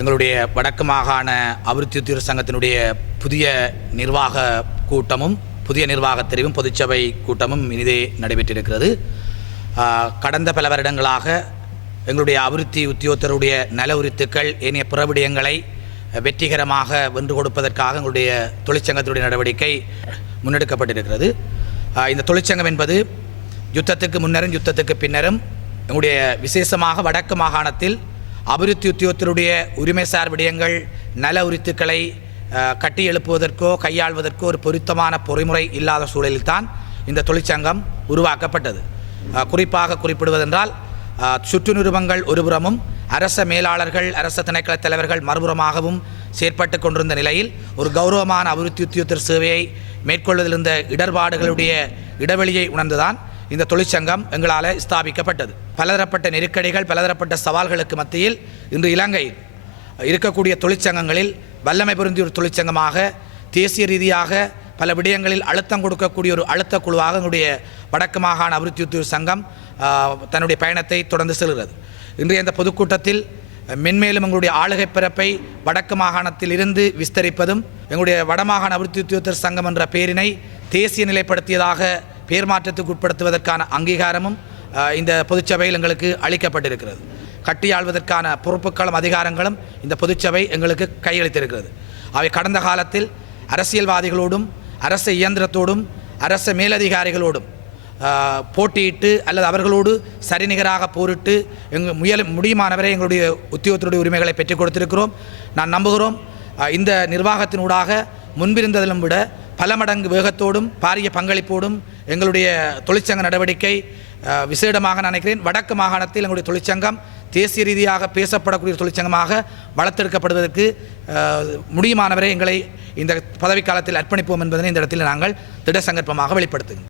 எங்களுடைய வடக்கு மாகாண அபிவிருத்தி உத்தியோக சங்கத்தினுடைய புதிய நிர்வாக கூட்டமும் புதிய நிர்வாக தெரிவும் பொதுச்சபை கூட்டமும் இனிதே நடைபெற்றிருக்கிறது. கடந்த பல வருடங்களாக எங்களுடைய அபிவிருத்தி உத்தியோகத்தருடைய நல உரித்துக்கள் ஏனைய பிற விடயங்களை வெற்றிகரமாக வென்று கொடுப்பதற்காக எங்களுடைய தொழிற்சங்கத்தினுடைய நடவடிக்கை முன்னெடுக்கப்பட்டிருக்கிறது. இந்த தொழிற்சங்கம் என்பது யுத்தத்துக்கு முன்னரும் யுத்தத்துக்கு பின்னரும் எங்களுடைய விசேஷமாக வடக்கு மாகாணத்தில் அபிவிருத்தி உத்தியோகத்தினுடைய உரிமைசார் விடயங்கள் நல உரித்துக்களை கட்டி எழுப்புவதற்கோ கையாள்வதற்கோ ஒரு பொருத்தமான பொறிமுறை இல்லாத சூழலில்தான் இந்த தொழிற்சங்கம் உருவாக்கப்பட்டது. குறிப்பாக குறிப்பிடுவதென்றால் அஹ், சுற்று நிறுவங்கள் ஒருபுறமும் அரச மேலாளர்கள் அரச திணைக்கள தலைவர்கள் மறுபுறமாகவும் செயற்பட்டு கொண்டிருந்த நிலையில் ஒரு கௌரவமான அபிவிருத்தி உத்தியோகத்தர் சேவையை மேற்கொள்வதிலிருந்த இடர்பாடுகளுடைய இடைவெளியை உணர்ந்துதான் இந்த தொழிற்சங்கம் எங்களால் ஸ்தாபிக்கப்பட்டது. பலதரப்பட்ட நெருக்கடிகள் பலதரப்பட்ட சவால்களுக்கு மத்தியில் இன்று இலங்கையில் இருக்கக்கூடிய தொழிற்சங்கங்களில் வல்லமை பொருந்திய ஒரு தொழிற்சங்கமாக தேசிய ரீதியாக பல விடயங்களில் அழுத்தம் கொடுக்கக்கூடிய ஒரு அழுத்த குழுவாக எங்களுடைய வடக்கு மாகாண அபிவிருத்தி சங்கம் தன்னுடைய பயணத்தை தொடர்ந்து செல்கிறது. இன்றைய இந்த பொதுக்கூட்டத்தில் மென்மேலும் எங்களுடைய ஆளுகை பிறப்பை வடக்கு மாகாணத்தில் இருந்து விஸ்தரிப்பதும் எங்களுடைய வடமாகாண அபிவிருத்தி சங்கம் என்ற பெயரினை தேசிய நிலைப்படுத்தியதாக பேர் மாற்றத்துக்கு உட்படுத்துவதற்கான அங்கீகாரமும் இந்த பொதுச்சபையில் எங்களுக்கு அளிக்கப்பட்டிருக்கிறது. கட்டியாள்வதற்கான பொறுப்புகளும் அதிகாரங்களும் இந்த பொதுச்சபை எங்களுக்கு கையளித்திருக்கிறது. அவை கடந்த காலத்தில் அரசியல்வாதிகளோடும் அரச இயந்திரத்தோடும் அரச மேலதிகாரிகளோடும் போட்டியிட்டு அல்லது அவர்களோடு சரிநிகராக போரிட்டு எங்கள் முயல் முடியுமானவரை எங்களுடைய உத்தியோகத்தினுடைய உரிமைகளை பெற்றுக் கொடுத்திருக்கிறோம். நான் நம்புகிறோம் இந்த நிர்வாகத்தினூடாக முன்பிருந்ததிலும் விட பல மடங்கு வேகத்தோடும் பாரிய பங்களிப்போடும் எங்களுடைய தொழிற்சங்க நடவடிக்கை விசேடமாக நான் நினைக்கிறேன். வடக்கு மாகாணத்தில் எங்களுடைய தொழிற்சங்கம் தேசிய ரீதியாக பேசப்படக்கூடிய தொழிற்சங்கமாக வளர்த்தெடுக்கப்படுவதற்கு முடியுமானவரை எங்களை இந்த பதவிக்காலத்தில் அர்ப்பணிப்போம் என்பதனை இந்த இடத்தில் நாங்கள் திடசங்கற்பமாக வெளிப்படுத்துகிறோம்.